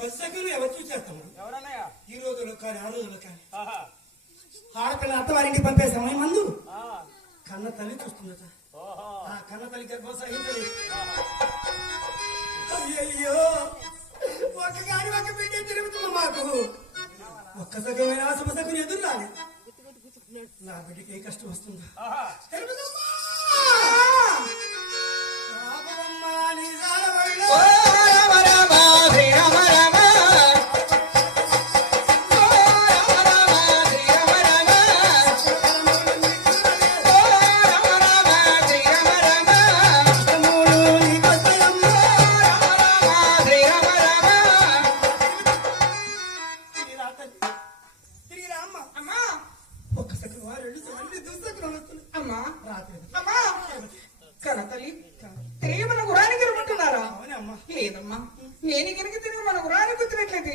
బస్సులు ఎవరు చూసేస్తాము ఈ రోజులో కానీ ఆ రోజులో కానీ. ఆడపిల్ల అత్తవారింటికి పంపే సమయం మందు. కన్న తల్లి చూస్తుందట. ఆ కన్న తల్లి గర్భం సహించలేదు. ఒక బిడ్డ తిరుగుతుంది మాకు. ఒక్క సగమైన ఆశ సగం ఎదురు రాలి నా బిడ్డకి ఏ కష్టం వస్తుందా. తిరిగి రా అమ్మా. అమ్మా ఒక్క సగం వారు రెండు సగం దుస్తకం వస్తుంది అమ్మా. రాత్రి అమ్మా. కనతల్లి తిరిగి మన గురానికి రమ్మంటున్నారా అవునమ్మా లేదమ్మా. నేను కనుక తిరిగి మన గురానికి వచ్చినట్లయితే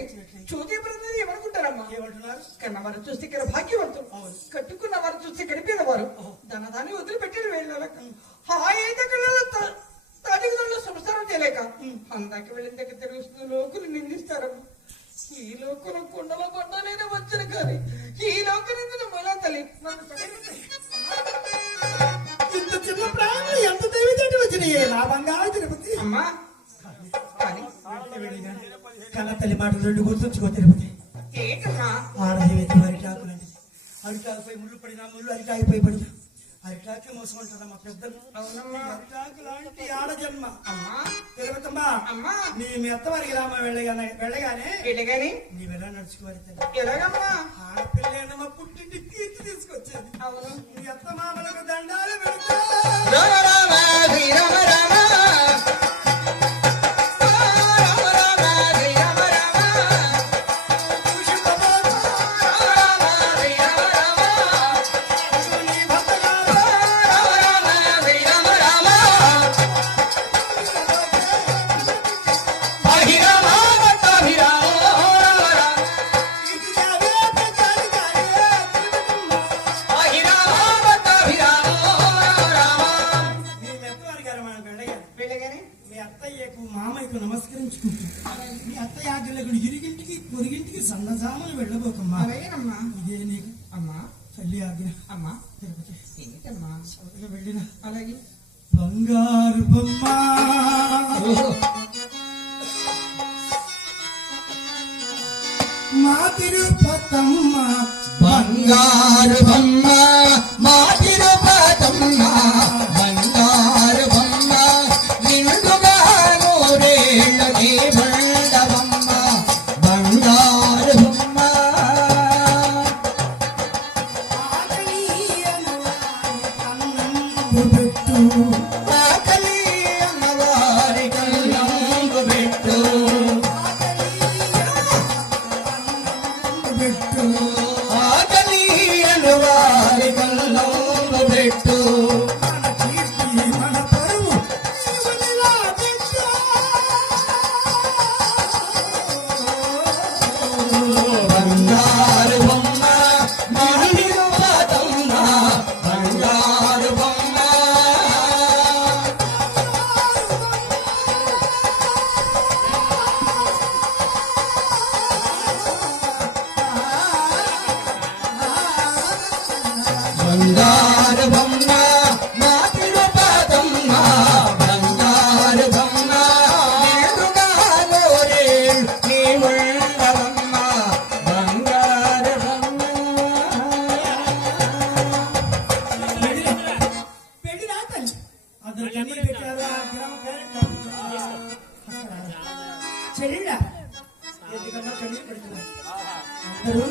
చూసే ప్రతినిధి ఏమనుకుంటారమ్మా? ఏమంటున్నారు? కన్నవారు చూస్తే ఇక్కడ భాగ్యవంతులు. కట్టుకున్న వారు చూస్తే గడిపేదవారు ధనదాన్ని వదిలిపెట్టాడు వెళ్ళాలక హాయి అయితే తల్లిదండ్రులు సంసారం చేయలేక అందాక వెళ్ళిన దగ్గర తిరుగుతున్న లోకులు నిందిస్తారమ్మా. ఈ లోకులు కుండలో పడ్డానైనా వచ్చిన కానీ ఈ లోక మొలా తల్లి. ఇంత చిన్న ప్రాణులు ఎంత దైవతేటి వచ్చినాయి? నా బంగారు తిరుపతి. అమ్మా. కానీ కన్న తల్లి మాటలు రెండు గుర్తుంచుకో తిరుపతి. ఏంటమ్మా? ఆడదైతే అరిటాకు లాంటిది అరిటాకుపై ముళ్ళు పడినా ముళ్ళు అరిటాకుపై పడినా. అరిటాకే మోసం అంటారా మా పెద్దలు. అరిటాకు లాంటి ఆడ జన్మ. అమ్మా. నీ మెత్తవారికి రామ వెళ్ళగానే వెళ్ళగానే వెళ్ళగాని? నీ వెళ్ళ నడుచుకోవాలి ఎలాగమ్మా? ఆడపిల్లేనమ్మ పుట్టింటి కీర్తి తీసుకొచ్చేది. అవును. నీ అత్త మామలకు దండాలు వెళ్ళగానే మీ అత్తయ్యకు మామయ్యకు నమస్కరించుకుంటూ మీ అత్తయ్య ఆజ్ఞలకు ఇరిగింటికి పొరిగింటికి సన్నజాములు వెళ్ళబోకమ్మా అలాగేనమ్మా ఇదే నీకు అమ్మా? తల్లి ఆజ్ఞ. అమ్మా? తిరుపతి. ఏంటమ్మా వెళ్ళిన అలాగే? బంగారు బొమ్మ. మా తిరుపతమ్మ బంగారు పెట్టు ఆకలి అన్నవారి కళ్ళంబు పెట్టు చెల్లిళ్ళ ఎందుకన్నా కన్నీరు పెడుతున్నారు? అందరూ